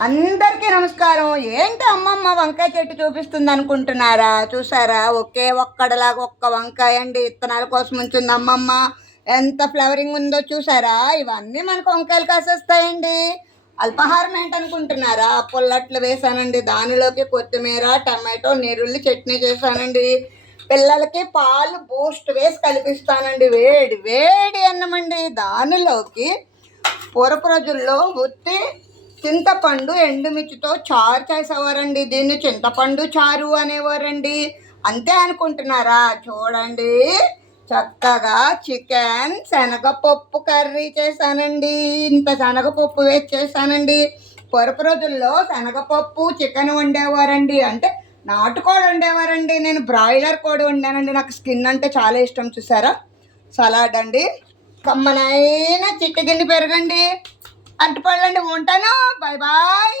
అందరికీ నమస్కారం. ఏంటి అమ్మమ్మ వంకాయ చెట్టు చూపిస్తుంది అనుకుంటున్నారా? చూసారా, ఒకే ఒక్కడలాగా ఒక్క వంకాయ అండి ఇత్తనాల కోసం ఉంచింది అమ్మమ్మ. ఎంత ఫ్లవరింగ్ ఉందో చూసారా. ఇవన్నీ మనకు వంకాయలు కాసేస్తాయండి. అల్పాహారం ఏంటనుకుంటున్నారా? పుల్లట్లు వేసానండి, దానిలోకి కొత్తిమీర, టమాటో, నీరుల్లి చట్నీ చేశానండి. పిల్లలకి పాలు బూస్ట్ వేసి కలిపిస్తానండి. వేడి వేడి అన్నమండి. దానిలోకి పూర్వపు రోజుల్లో ఉత్తి చింతపండు ఎండుమిర్చితో చారు చేసేవారండి. దీన్ని చింతపండు చారు అనేవారండి. అంతే అనుకుంటున్నారా? చూడండి, చక్కగా చికెన్ శనగపప్పు కర్రీ చేశానండి. ఇంత శనగపప్పు వేసి చేశానండి. పూర్వపు రోజుల్లో శనగపప్పు చికెన్ వండేవారండి. అంటే నాటుకోడి వండేవారండి. నేను బ్రాయిలర్ కోడి వండానండి. నాకు స్కిన్ అంటే చాలా ఇష్టం. చూసారా, సలాడ్ అండి. కమ్మనైనా చిట్టగిన్ని పెరగండి. అట్టుపళ్ళండి. ఉంటాను. Bye bye.